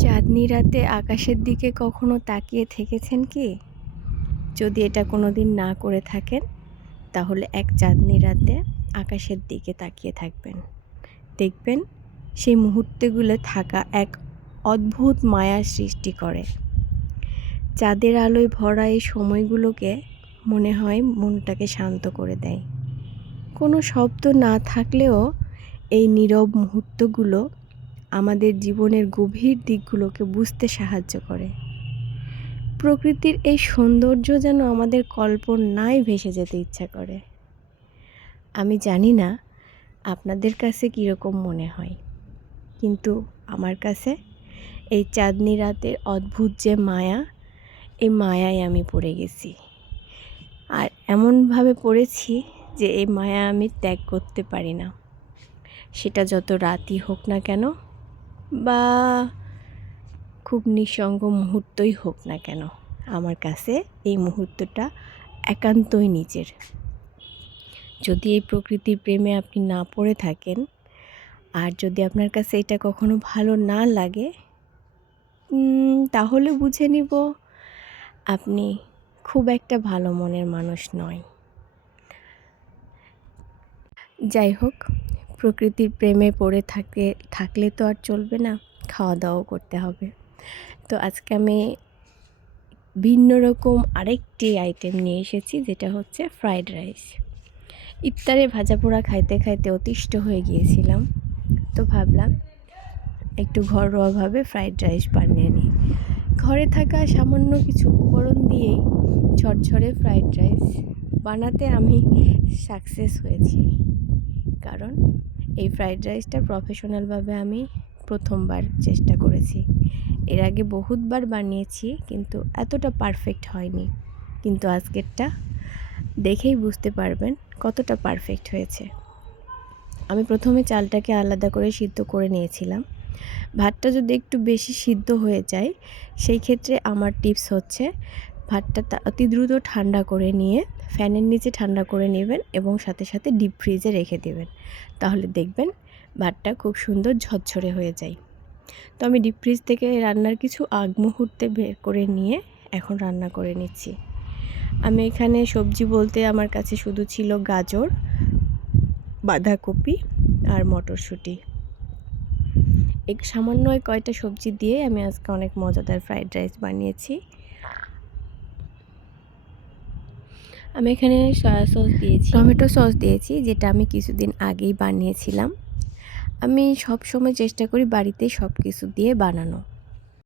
চাঁদনি রাতে আকাশের দিকে কখনো তাকিয়ে থেকেছেন কি? যদি এটা কোনো দিন না করে থাকেন, তাহলে এক চাঁদনি রাতে আকাশের দিকে তাকিয়ে থাকবেন। দেখবেন সেই মুহূর্তগুলো থাকা এক অদ্ভুত মায়ার সৃষ্টি করে। চাঁদের আলোয় ভরা এই সময়গুলোকে মনে হয় মনটাকে শান্ত করে দেয়। কোনো শব্দ না থাকলেও এই নীরব মুহূর্তগুলো আমাদের জীবনের গভীর দিকগুলোকে বুঝতে সাহায্য করে। প্রকৃতির এই সৌন্দর্য যেন আমাদের কল্পনায় ভেসে যেতে ইচ্ছা করে। আমি জানি না আপনাদের কাছে কীরকম মনে হয়, কিন্তু আমার কাছে এই চাঁদনি রাতের অদ্ভুত যে মায়া এই মায়ায় আমি পড়ে গেছি। আর এমনভাবে পড়েছি যে এই মায়া আমি ত্যাগ করতে পারি না। সেটা যত রাতই হোক না কেন বা খুব নিঃসঙ্গ মুহূর্তই হোক না কেন, আমার কাছে এই মুহূর্তটা একান্তই নিজের। যদি এই প্রকৃতির প্রেমে আপনি না পড়ে থাকেন, আর যদি আপনার কাছে এটা কখনো ভালো না লাগে তাহলে বুঝে নিব আপনি খুব একটা ভালো মনের মানুষ নয়। যাই হোক প্রকৃতির প্রেমে পড়ে থাকে, থাকলে তো আর চলবে না খাওয়া দাওয়াও করতে হবে। তো আজকে আমি ভিন্ন রকম আরেকটি আইটেম নিয়ে এসেছি, যেটা হচ্ছে ফ্রাইড রাইস ইফতারে ভাজা পোড়া খাইতে খাইতে অতিষ্ঠ হয়ে গিয়েছিলাম, তো ভাবলাম একটু ঘরোয়াভাবে ফ্রাইড রাইস বানিয়ে নিই। ঘরে থাকা সামান্য কিছু উপকরণ দিয়েই ঝরঝরে ফ্রাইড রাইস বানাতে আমি সাকসেস হয়েছি, কারণ এই ফ্রাইড রাইসটা প্রফেশনালভাবে আমি প্রথমবার চেষ্টা করেছি। এর আগে বহুতবার বানিয়েছি, কিন্তু এতটা পারফেক্ট হয়নি। কিন্তু আজকেরটা দেখেই বুঝতে পারবেন কতটা পারফেক্ট হয়েছে। আমি প্রথমে চালটাকে আলাদা করে সিদ্ধ করে নিয়েছিলাম। ভাতটা যদি একটু বেশি সিদ্ধ হয়ে যায়, সেই ক্ষেত্রে আমার টিপস হচ্ছে ভাতটা অতি দ্রুত ঠান্ডা করে নিয়ে ফ্যানের নিচে ঠান্ডা করে নেবেন এবং সাথে সাথে ডিপ ফ্রিজে রেখে দেবেন। তাহলে দেখবেন ভাতটা খুব সুন্দর ঝরঝরে হয়ে যায়। তো আমি ডিপ ফ্রিজ থেকে রান্নার কিছু আগ মুহূর্তে বের করে নিয়ে এখন রান্না করে নিচ্ছি। আমি এখানে সবজি বলতে আমার কাছে শুধু ছিল গাজর, বাঁধাকপি আর মটরশুঁটি। এক সামান্য কয়টা সবজি দিয়ে আমি আজকে অনেক মজাদার ফ্রাইড রাইস বানিয়েছি। আমি এখানে সয়া সস দিয়েছি। টমেটো সস দিয়েছি, যেটা আমি কিছুদিন আগেই বানিয়েছিলাম। আমি সব সময় চেষ্টা করি বাড়িতে সব কিছু দিয়ে বানানো